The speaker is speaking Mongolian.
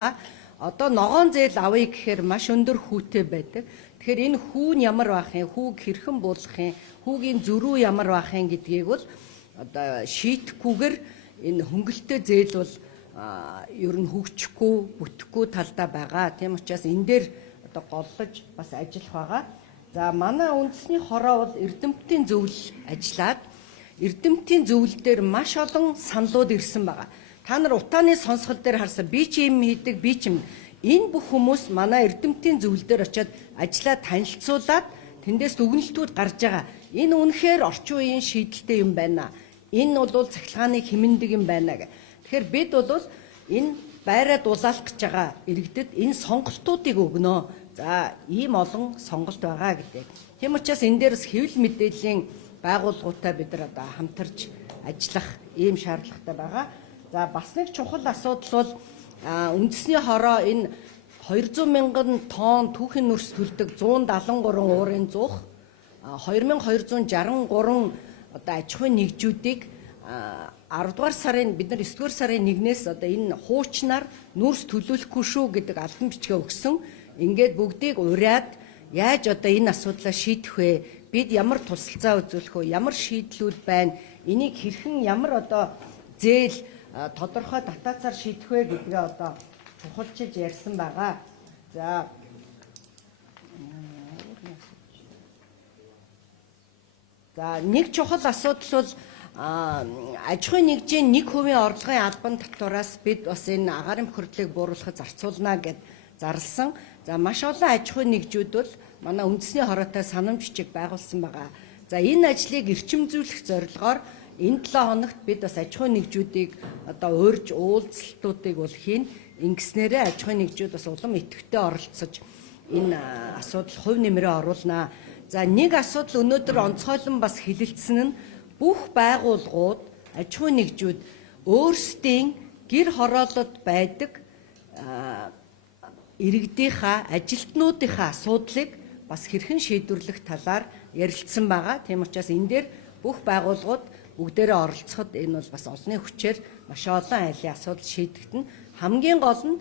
Одоо ногоон зээл авъя гэхээр маш өндөр хүүтэй байдаг. Тэгэхээр энэ хүү нь ямар байх юм, хүүг хэрхэн буулгах юм, хүүгийн зөрүү ямар байх юм гэдгийг бол одоо шийтгэхгүйгээр энэ хөнгөлөлтөө зээл бол ер нь хөгжихгүй, бүтэхгүй талдаа байгаа. Тийм учраас энэ дээр одоо голлож бас ажиллах байгаа. За манай үндэсний хороо бол эрдэмтдийн зөвлөл ажиллаад эрдэмтдийн зөвлөл дээр маш олон саналууд ирсэн байгаа. Та нар утааны сонсгол дээр харсан би ч юм хийдэг, би ч юм. Энэ бүх хүмүүс манай эрдэмтдийн зөвлөл дээр очиод ажиллаа танилцуулаад тэндээс дүгнэлтүүд гарч байгаа. Энэ үнэхээр орчин үеийн шийдэлтэй юм байна. Энэ бол цахилгааны хэмндэг юм байна гэх. Тэгэхээр бид бол энэ байраа дулаалах гэж байгаа иргэдэд энэ сонголтуудыг өгнө. За ийм олон сонголт байгаа гэдэг. Тийм учраас энэ дээрс хэвлэл мэдээллийн байгууллагуудтай бид нар одоо хамтарч ажиллах ийм шаардлагатай байгаа. За бас нэг чухал асуудал бол үндэсний хороо энэ 200 мянган тонн түүхийн нүрс төлдөг 173 уурын зуух 2263 одоо аж ахуйн нэгжүүдийг 10 дугаар сарын бид нар 9 дугаар сарын 1-ээс одоо энэ хуучнаар нүрс төлөвлөхгүй шүү гэдэг албан бичгээ өгсөн. Ингээд бүгдийг ураад яаж одоо энэ асуудлаа шийдэх вэ? Бид ямар тусалцаа үзүүлэх вэ? Ямар шийдлүүд байна? Энийг хэрхэн ямар одоо зээл тодорхой татаацаар шийдэх вэ гэдгээ одоо чухалчилж ярьсан байгаа. За нэг чухал асуудал бол аж ахуйн нэгжийн 1% орлогын албан татвараас бид бас энэ агаарын бохирдлыг бууруулахад зарцуулна гэд зарласан. За маш олон аж ахуйн нэгжүүд бол манай үндэсний хороотой санамж бичиг байгуулсан байгаа. За энэ ажлыг эрчимзүүлэх зорилгоор энэ 7 хоногт бид бас аж ахуйн нэгжүүдийг одоо урьж уулзалтуудыг бол хийн. Ингэснээрээ аж ахуйн нэгжүүд бас улам идэвхтэй оролцож энэ асуудал хувь нэмрээ оруулнаа. За нэг асуудал өнөөдөр онцгойлон бас хэлэлцсэн нь бүх байгууллагууд аж ахуйн нэгжүүд өөрсдийн гэр хороололд байдаг иргэдийнхаа ажилтнуудынхаа асуудлыг бас хэрхэн шийдвэрлэх талаар ярилцсан байгаа. Тийм учраас энэ дээр бүх байгууллагууд бүгдээрээ оролцоход энэ бол бас олонний хүчээр маш олон айлын асуудал шийдэгдэнэ. Хамгийн гол нь